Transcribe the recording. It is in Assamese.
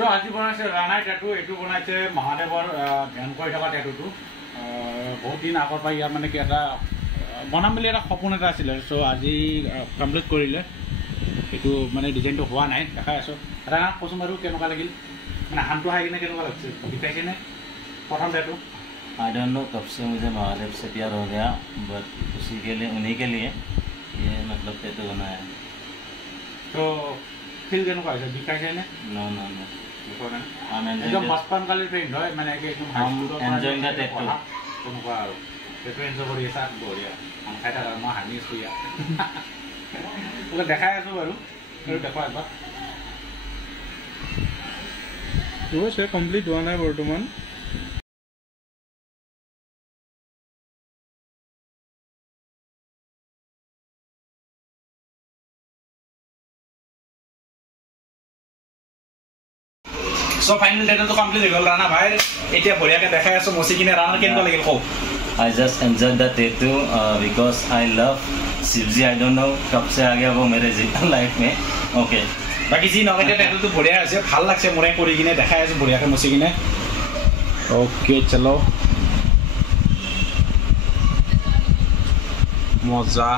So আজি বনাইছে ৰাণাই টেটু এইটো বনাইছে মহাদেৱৰ ধ্যান কৰি থকা টেটুটো বহুত দিন আগৰ পৰা ইয়াৰ মানে কি এটা বনাম বুলি এটা সপোন এটা আছিলে চ' আজি কমপ্লিট কৰিলে এইটো মানে ডিজাইনটো হোৱা নাই দেখাই আছোঁ ৰাণা কচোন বাৰু কেনেকুৱা লাগিল মানে হানটো খাই কিনে কেনেকুৱা লাগিছে বিষাইছেনে প্ৰথম টেটু आई डोंट नो कब से मुझे महादेव से प्यार हो गया बट उसी के लिए उन्हीं के लिए ये मतलब टेटू बनाया है तो ফিল কেনেকুৱা হৈছে বিষাইছেনে नो नो नो एकदम बचपन कालीर फ्रेंड হয় মানে একদম एन्जॉयिंग द टेटू কোনোবা আৰু টেটু এনজয় কৰি আছা বঢ়িয়া আম খাই থাকা মই হানি আছোঁ ইয়াত তোকে দেখাই আছোঁ বাৰু আৰু দেখুৱা এবাৰ হৈছে কমপ্লিট হোৱা নাই বৰ্তমান So final data to complete हो गल राणा भाई एटा बढ़िया के देखाय आछो मोसी किने राणा केनका लागल को I just enjoyed the tattoo because I love Shivji I don't know कब से आ गया वो मेरे लाइफ में ओके बाकी जी नगेटे टैटू तो बढ़िया আছে ভাল লাগছে মোরে কৰি কিনে দেখাই আছো बढ़िया के मोसी किने ओके चलो मजा